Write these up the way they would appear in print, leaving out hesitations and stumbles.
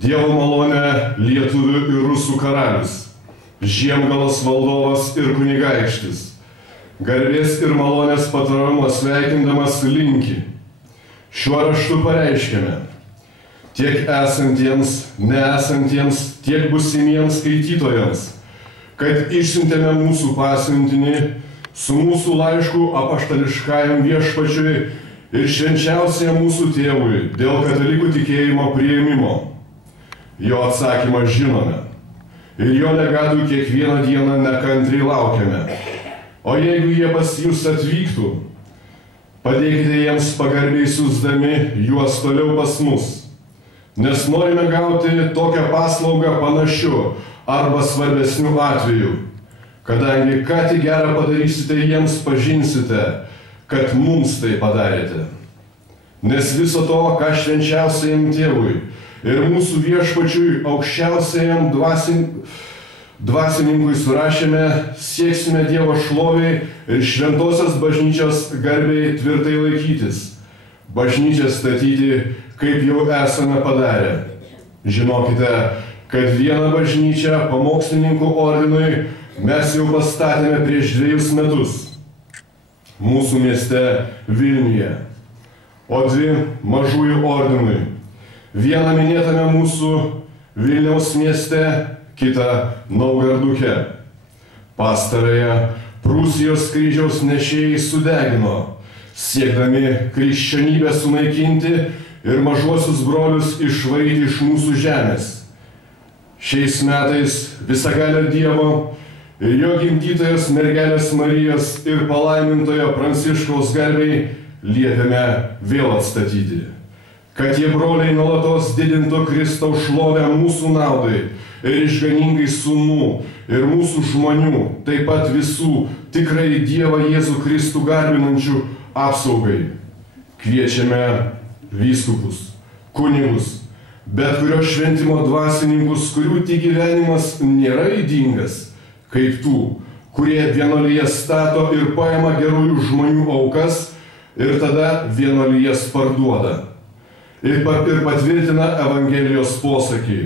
Dievo malonę lietuvių ir rusų karalius, Žiemgalos valdovas ir kunigaikštis, garbės ir malonės patvarumo sveikindamas linki. Šiuo raštu pareiškiame tiek esantiems, neesantiems, tiek būsimiems skaitytojams, kad išsiuntėme mūsų pasiuntinį su mūsų laišku apaštališkajam Viešpačiui ir švenčiausiam mūsų tėvui dėl katalikų tikėjimo priėmimo. Jo atsakymą žinome ir jo legatų kiekvieną dieną nekantriai laukiame. O jeigu jie pas jūs atvyktų, padėkite jiems pagarbiai siųsdami juos toliau pas mus, nes norime gauti tokią paslaugą panašiu arba svarbesniu atveju, kadangi ką tik gerą padarysite jiems, pažinsite, kad mums tai padarėte. Nes viso to, ką švenčiausiajam tėvui ir mūsų Viešpačiui aukščiausiajam dvasininkui surašėme, sieksime Dievo šloviai ir šventosios bažnyčios garbiai tvirtai laikytis, bažnyčią statyti, kaip jau esame padarę. Žinokite, kad vieną bažnyčią pamokslininkų ordinui mes jau pastatėme prieš 2 metus mūsų mieste Vilniuje, o 2 mažųjų ordinui. Vieną minėtame mūsų Vilniaus mieste, kitą Naugarduke. Pastarąją Prūsijos kryžiaus nešėjai sudegino, siekdami krikščionybę sunaikinti ir mažuosius brolius išvaryti iš mūsų žemės. Šiais metais visagalio Dievo ir jo gimdytojos mergelės Marijos ir palaimintojo Pranciškaus garbiai liepiame vėl atstatyti, kad tie broliai nuolatos didintų Kristaus šlovę mūsų naudai ir išganingai sūnų ir mūsų žmonių, taip pat visų tikrai Dievą Jėzų Kristų garbinančių apsaugai. Kviečiame vyskupus, kunigus, bet kurio šventimo dvasininkus, kurių tik gyvenimas nėra ydingas, kaip tų, kurie vienuolyje stato ir paima gerųjų žmonių aukas ir tada vienuolyjas parduoda. Ir patvirtina Evangelijos posakį,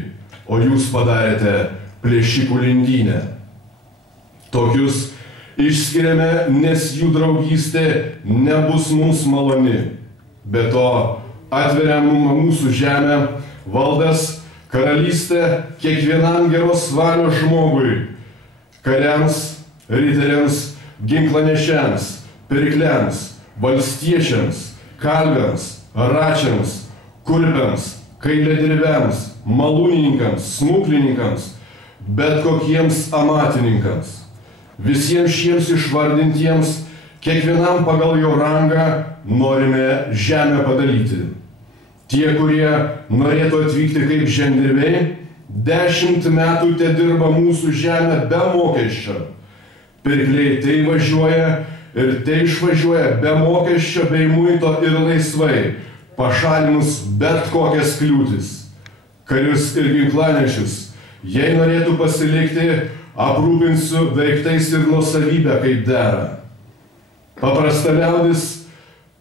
o jūs padarėte plėšikų lindynę. Tokius išskiriame, nes jų draugystė nebus mums maloni. Be to atveria mūsų žemę, valdas, karalystę kiekvienam geros valios žmogui, kariams, riteriams, ginklanešiams, pirkliams, valstiečiams, kalviams, račiams, kurpiams, kailiadirbiams, malūnininkams, smuklininkams, bet kokiems amatininkams. Visiems šiems išvardintiems, kiekvienam pagal jo rangą norime žemę padalyti. Tie, kurie norėtų atvykti kaip žemdirbiai, 10 metų te dirba mūsų žemę be mokesčio. Pirkliai tai važiuoja ir tai išvažiuoja be mokesčio, bei muito ir laisvai, pašalinus bet kokias kliūtis. Karius ir ginklanešius, jei norėtų pasilikti, aprūpinsiu daiktais ir nuosavybę kaip dera. Paprasta liaudis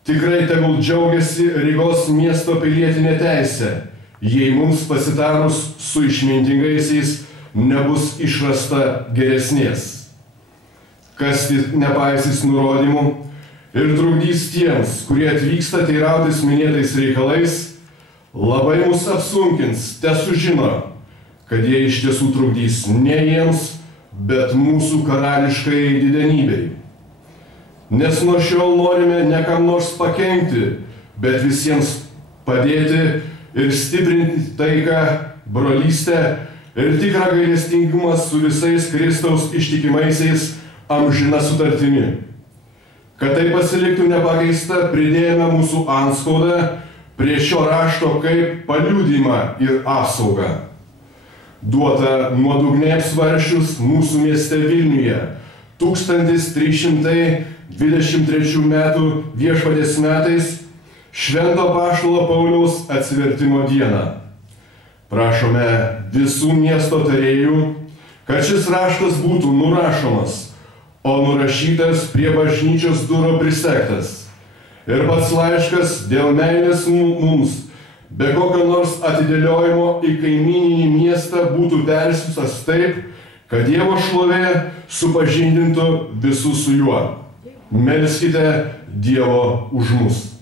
tikrai tegul džiaugiasi Rygos miesto pilietinė teisė, jei mums pasitarus su išmintingaisiais nebus išrasta geresnės. Kas nepaisys nurodymų ir trukdys tiems, kurie atvyksta teirautis minėtais reikalais, labai mus apsunkins, tesužino, kad jie iš tiesų trukdys ne jiems, bet mūsų karališkai didenybei. Nes nuo šiol norime ne kam nors pakenkti, bet visiems padėti ir stiprinti taiką, brolystę ir tikrą gailestingumą su visais Kristaus ištikimaisiais amžina sutartimi. Kad tai pasiliktų nepakeista, pridėjome mūsų antspaudą prie šio rašto kaip paliudymą ir apsaugą. Duota nuodugniai apsvarsčius mūsų mieste Vilniuje 1323 metų Viešpaties metais Švento Apaštalo Pauliaus atsivertimo dieną. Prašome visų miesto tarėjų, kad šis raštas būtų nurašomas, o nurašytas prie bažnyčios durų prisegtas. Ir pats laiškas dėl meilės mums be kokio nors atidėliojimo į kaimyninį miestą būtų persiųstas taip, kad Dievo šlovė supažindintų visus su juo. Melskite Dievo už mus.